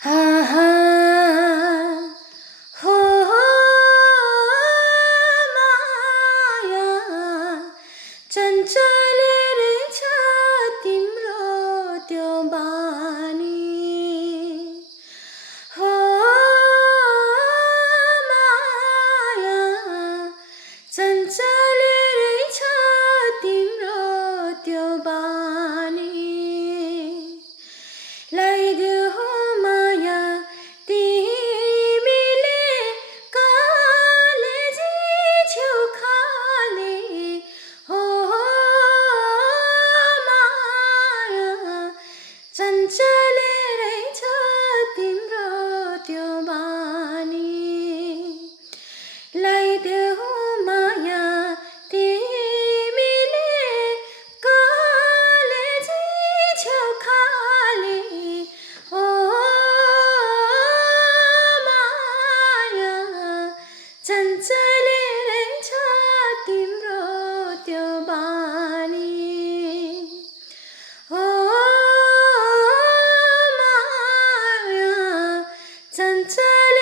हा हा हो माया चञ्चल रहेछ तिम्रो त्यो बानी हो माया चञ्चल रहेछ तिम्रो त्यो बानी लगाइदेऊ हो माया तिमीले कालेजी छेउ खाले हो माया चञ्चल रहेछ तिम्रो त्यो बानी लगाइदेऊ हो माया तिमीले कालेजी छेउ खाले ओ माया चञ्चल रहेछ तिम्रो त्यो बानी ओ माया चञ्चल